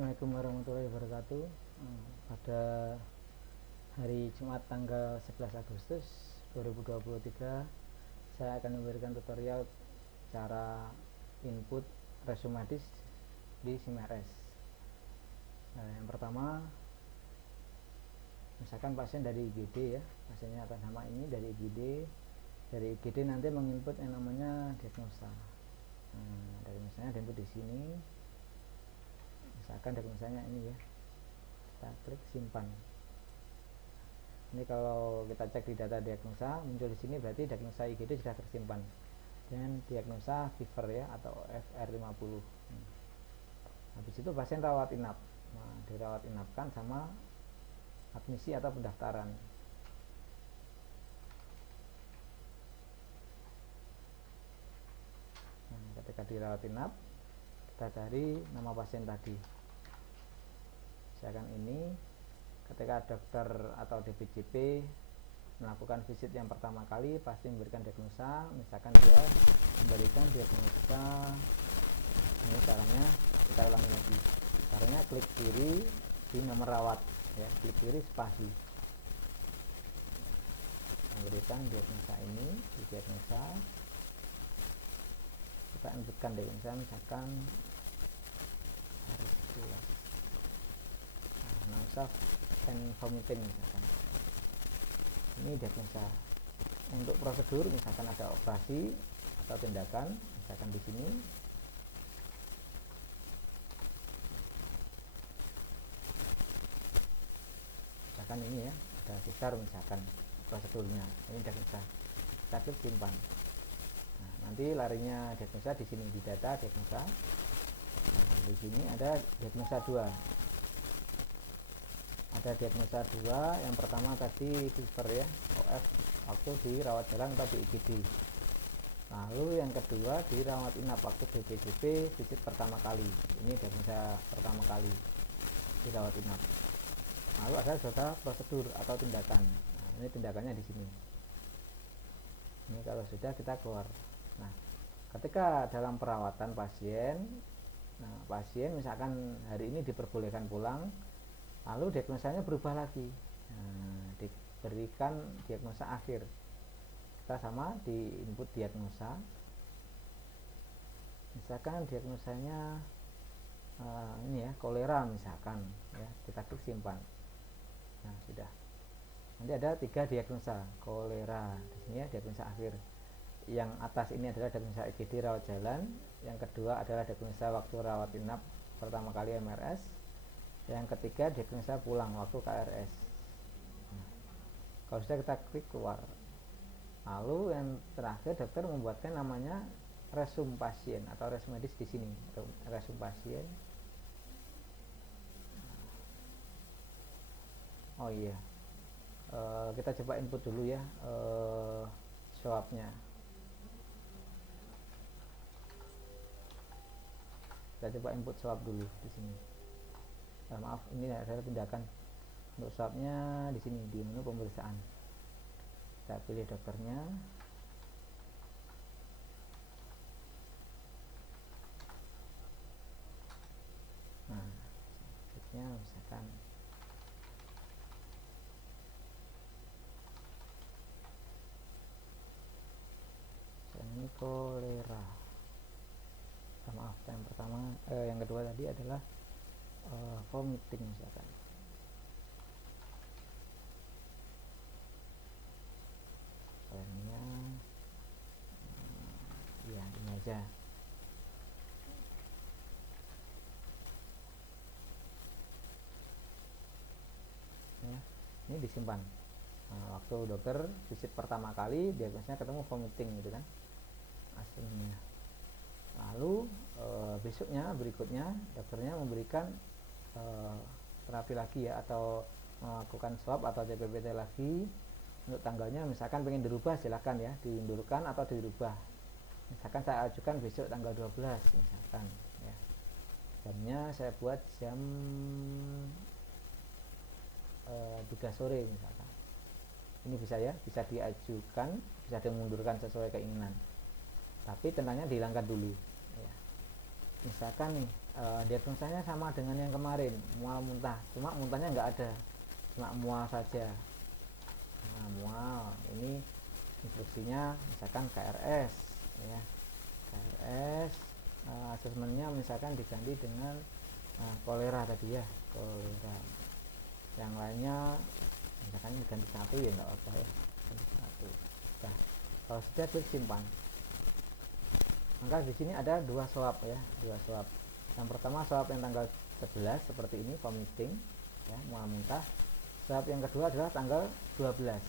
Assalamualaikum warahmatullahi wabarakatuh. Pada hari Jumat tanggal 11 Agustus 2023 saya akan memberikan tutorial cara input resume medis di SIMRS. Yang pertama, misalkan pasien dari IGD ya, pasiennya atas nama ini dari IGD. Dari IGD nanti menginput yang namanya diagnosa. Diagnosanya diinput di sini. Misalkan diagnosanya ini ya, kita klik simpan. Ini kalau kita cek di data diagnosa muncul di sini, berarti diagnosa IGD sudah tersimpan dan diagnosa fever ya atau FR50. Habis itu pasien rawat inap. Nah, dirawat inapkan sama admisi atau pendaftaran. Nah, ketika dirawat inap, kita cari nama pasien tadi. Misalkan ini, ketika dokter atau DPJP melakukan visit yang pertama kali pasti memberikan diagnosa. Misalkan dia memberikan diagnosa, ini caranya kita ulangi lagi. Caranya klik kiri di nomor rawat ya, klik kiri spasi, memberikan diagnosa ini di diagnosa. Kita inputkan diagnosa, misalkan harus jelas nausah and vomiting misalkan. Ini diagnosa. Untuk prosedur misalkan ada operasi atau tindakan, misalkan di sini misalkan ini ya, ada sesar misalkan prosedurnya. Ini diagnosa. Kita klik simpan. Nah, nanti larinya diagnosa di sini di data diagnosa. Nah, di sini ada diagnosa 2. Ada diagnosa 2, yang pertama tadi fever ya, OF waktu dirawat jalan atau di IGD. Lalu yang kedua dirawat inap waktu DPJP visit pertama kali. Ini diagnosa pertama kali dirawat inap. Lalu ada data prosedur atau tindakan. Nah, ini tindakannya di sini. Ini kalau sudah kita keluar. Nah, ketika dalam perawatan pasien, pasien misalkan hari ini diperbolehkan pulang, lalu diagnosanya berubah lagi. Nah, diberikan diagnosa akhir. Kita sama di input diagnosa. Misalkan diagnosanya ini ya, kolera misalkan ya, kita klik simpan. Nah, sudah. Nanti ada 3 diagnosa kolera di sini ya, diagnosa akhir. Yang atas ini adalah diagnosa IGD rawat jalan, yang kedua adalah diagnosa waktu rawat inap pertama kali MRS, yang ketiga diagnosa pulang waktu KRS. Nah, kalau sudah kita klik keluar. Lalu yang terakhir dokter membuatkan namanya resume pasien atau resume medis di sini. Resume pasien. Oh iya, kita coba input dulu ya swabnya. Kita coba input swab dulu di sini. Maaf, ini ada tindakan untuk swabnya di sini di menu pemeriksaan. Kita pilih dokternya. Nah, selanjutnya misalkan ini kolera. Maaf, yang pertama, yang kedua tadi adalah vomiting misalkan. Filenya ya ini aja. Ya, ini disimpan. Nah, waktu dokter visit pertama kali diagnosanya ketemu vomiting gitu kan, aslinya. Lalu besoknya berikutnya dokternya memberikan terapi lagi ya, atau melakukan swab atau CPPT lagi. Untuk tanggalnya misalkan pengen dirubah, silahkan ya, diundurkan atau dirubah. Misalkan saya ajukan besok tanggal 12 misalkan ya, jamnya saya buat jam 3 sore misalkan. Ini bisa ya, bisa diajukan, bisa dimundurkan sesuai keinginan, tapi tentangnya dihilangkan dulu ya. Misalkan nih diagnosanya sama dengan yang kemarin, mual muntah, cuma muntahnya nggak ada, cuma mual saja. Nah, mual ini instruksinya misalkan KRS ya, KRS. Asesmennya misalkan diganti dengan kolera tadi ya, kolera. Yang lainnya misalkan diganti 1 ya nggak apa ya, ganti 1. Nah, kalau sudah klik simpan. Maka di sini ada 2 swab ya, 2 swab. Yang pertama swab yang tanggal 11 seperti ini, vomiting ya, mual muntah. Swab yang kedua adalah tanggal 12.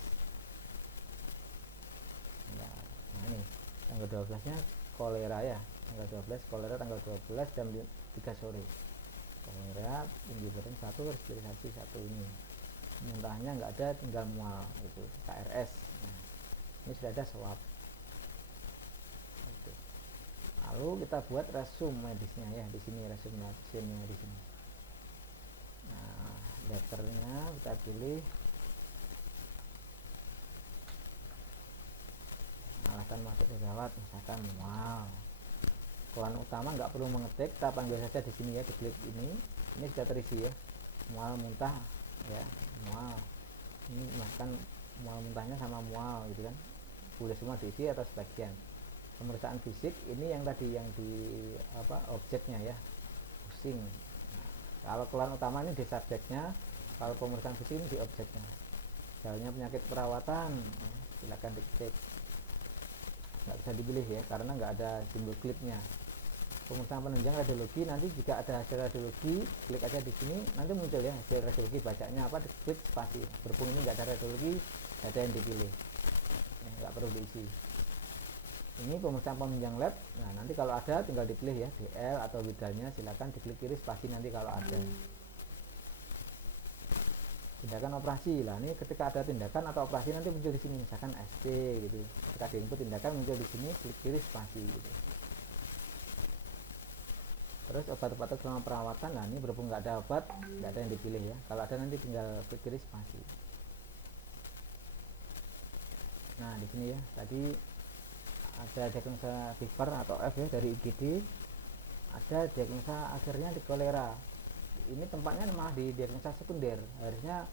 Nah ini tanggal 12 nya kolera ya, tanggal 12 kolera, tanggal 12 jam 3 sore. Kolera, tinggi badan 1, respirasi 1 ini. Muntahnya nggak ada, tinggal mual, itu KRS. Nah, ini sudah ada swab. Lalu kita buat resume medisnya ya, di sini resume medisnya di sini. Nah, letternya kita pilih. Alasan masuk dirawat misalkan mual. Keluhan utama nggak perlu mengetik, kita panggil saja di sini ya, diklik ini sudah terisi ya, mual muntah ya, mual. Ini misalkan mual muntahnya sama mual gitu kan, boleh semua diisi atau sebagian. Pemeriksaan fisik ini yang tadi yang di objeknya ya, pusing. Nah, kalau keluhan utama ini di subjeknya, kalau pemeriksaan fisik ini di objeknya. Misalnya penyakit perawatan, silakan diketik. Nggak bisa dipilih ya, karena nggak ada simbol kliknya. Pemeriksaan penunjang radiologi, nanti jika ada hasil radiologi, klik aja di sini, nanti muncul ya hasil radiologi, bacanya apa, klik spasi. Berhubung ini nggak ada radiologi, nggak ada yang dipilih, nggak perlu diisi. Ini pemeriksaan penunjang lab. Nah, nanti kalau ada tinggal dipilih ya, DL atau bidalnya, silakan diklik kiri spasi nanti kalau ada. Tindakan operasi lah, ini ketika ada tindakan atau operasi nanti muncul di sini, misalkan ST gitu. Ketika diinput tindakan muncul di sini, klik kiri spasi gitu. Terus obat-obatan selama perawatan, nah ini berhubung nggak ada obat, nggak ada yang dipilih ya. Kalau ada nanti tinggal klik kiri spasi. Nah di sini ya, tadi ada diagnosa fever atau F ya dari IGD, ada diagnosa akhirnya di kolera. Ini tempatnya malah di diagnosa sekunder, harusnya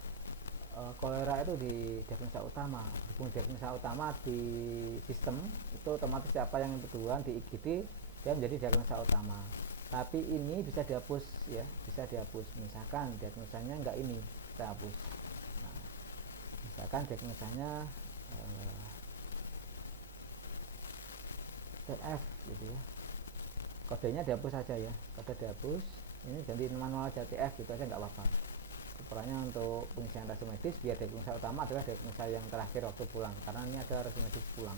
kolera itu di diagnosa utama. Berhubung diagnosa utama di sistem itu otomatis apa yang kedua di IGD dia menjadi diagnosa utama. Tapi ini bisa dihapus ya, bisa dihapus. Misalkan diagnosanya enggak ini, kita hapus. Nah, misalkan diagnosanya TF gitu ya, kodenya dihapus saja ya, kode dihapus. Ini ganti manual aja TF gitu aja nggak apa-apa. Ukurannya untuk pengisian resume medis biar diagnosa utama adalah diagnosa yang terakhir waktu pulang, karena ini ada resume medis pulang.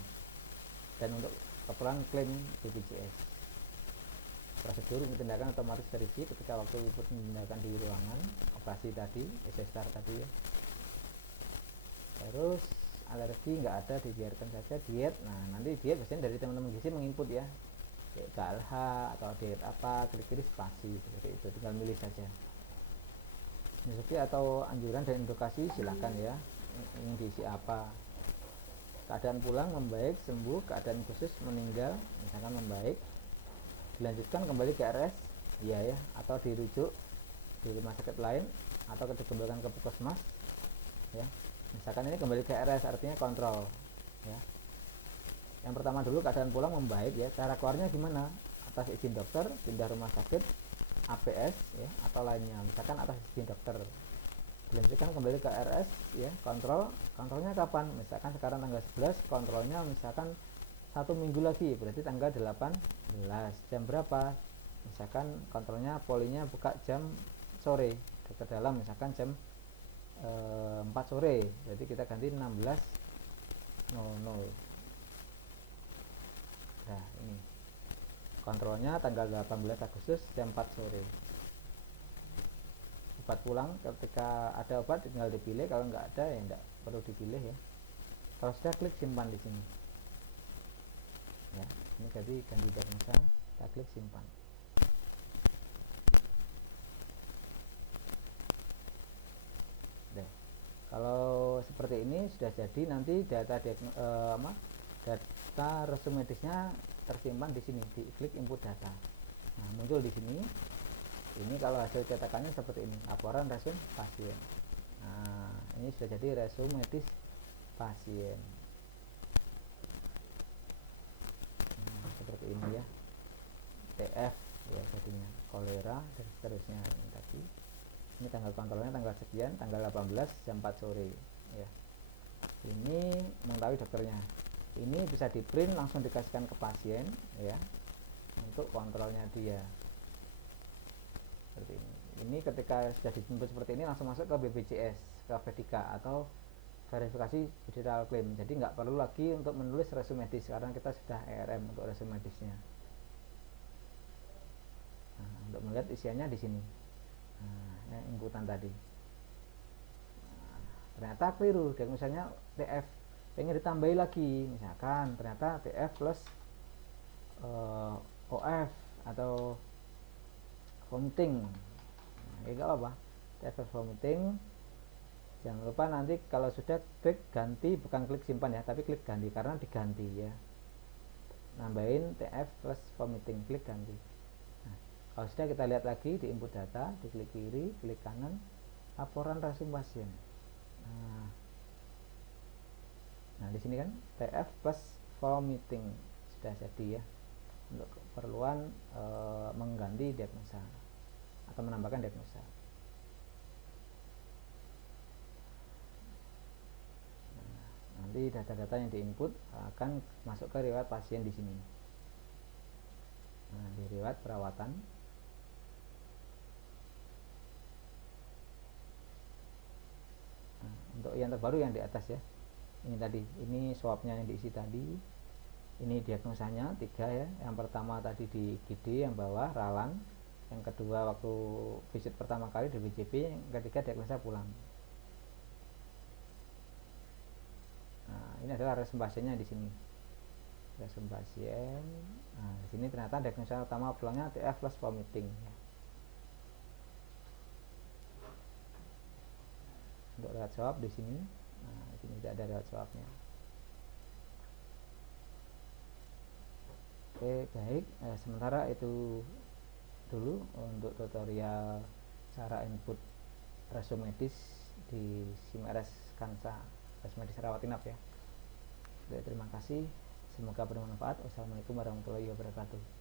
Dan untuk keperluan klaim BPJS. Prosedur tindakan otomatis terisi ketika waktu tindakan di ruangan operasi tadi, SSR tadi ya. Terus alergi nggak ada, dibiarkan saja. Diet, nah nanti diet biasanya dari teman-teman gizi menginput ya, KLH atau diet apa, klik kiri spasi seperti itu, tinggal milih saja. Instruksi atau anjuran dan edukasi silakan ya, ingin diisi apa. Keadaan pulang membaik, sembuh, keadaan khusus meninggal, misalkan membaik, dilanjutkan kembali ke RS iya ya, atau dirujuk di rumah sakit lain atau dikembalikan ke puskesmas ya. Misalkan ini kembali ke RS artinya kontrol ya. Yang pertama dulu keadaan pulang membaik ya, cara keluarnya gimana, atas izin dokter, pindah rumah sakit, APS ya, atau lainnya, misalkan atas izin dokter. Dilanjutkan kembali ke RS ya, kontrolnya kapan, misalkan sekarang tanggal 11, kontrolnya misalkan 1 minggu lagi, berarti tanggal 18, jam berapa, misalkan kontrolnya polinya buka jam sore, ke dalam misalkan jam 4 sore, berarti kita ganti 16.00. Nah ini kontrolnya tanggal 18 Agustus jam 4 sore. Obat pulang, ketika ada obat tinggal dipilih, kalau nggak ada ya nggak perlu dipilih ya. Kalau sudah klik simpan di sini ya. Ini ganti diagnosa, kita klik simpan. Deh. Kalau seperti ini sudah jadi, nanti data resume medisnya tersimpan di sini, di klik input data. Nah muncul di sini Ini kalau hasil cetakannya seperti ini, laporan resum pasien. Nah, ini sudah jadi resum medis pasien. Seperti ini ya, TF ya jadinya kolera dan seterusnya. Ini tadi, ini tanggal kontrolnya tanggal sekian, tanggal 18 jam 4 sore ya. Ini mengetahui dokternya. Ini bisa di print langsung dikasihkan ke pasien ya, untuk kontrolnya dia. Seperti ini. Ini ketika sudah dijemput seperti ini langsung masuk ke BPJS, ke Vedika atau verifikasi digital claim. Jadi nggak perlu lagi untuk menulis resum medis karena kita sudah ERM untuk resum medisnya. Nah, untuk melihat isiannya di sini. Nah, inputan tadi. Nah, ternyata keliru, misalnya TF pengen ditambahi lagi, misalkan ternyata TF plus OF atau vomiting. Nah, gak apa-apa, TF plus vomiting. Jangan lupa nanti kalau sudah klik ganti, bukan klik simpan ya, tapi klik ganti karena diganti ya. Nambahin TF plus vomiting, klik ganti. Nah, kalau sudah kita lihat lagi di input data, di klik kiri, klik kanan, laporan resum pasien. Nah, di sini kan TF plus vomiting sudah jadi ya, untuk keperluan mengganti diagnosa atau menambahkan diagnosa. Nanti data-data yang diinput akan masuk ke riwayat pasien di sini. Nah, di riwayat perawatan. Nah, untuk yang terbaru yang di atas ya. Ini tadi, ini swabnya yang diisi tadi. Ini diagnosanya 3 ya. Yang pertama tadi di IGD yang bawah Ralan. Yang kedua waktu visit pertama kali di BJP, yang ketiga diagnosa pulang. Nah, ini adalah resum pasiennya di sini. Resum pasien. Nah, di sini ternyata diagnosa utama pulangnya TF plus vomiting ya. Untuk riwayat swab di sini. Nah, di sini tidak ada riwayat swabnya. Oke, baik. Sementara itu dulu untuk tutorial cara input resum medis di SIMRS Kansa, resum medis rawat inap ya. Oke, terima kasih. Semoga bermanfaat. Wassalamualaikum warahmatullahi wabarakatuh.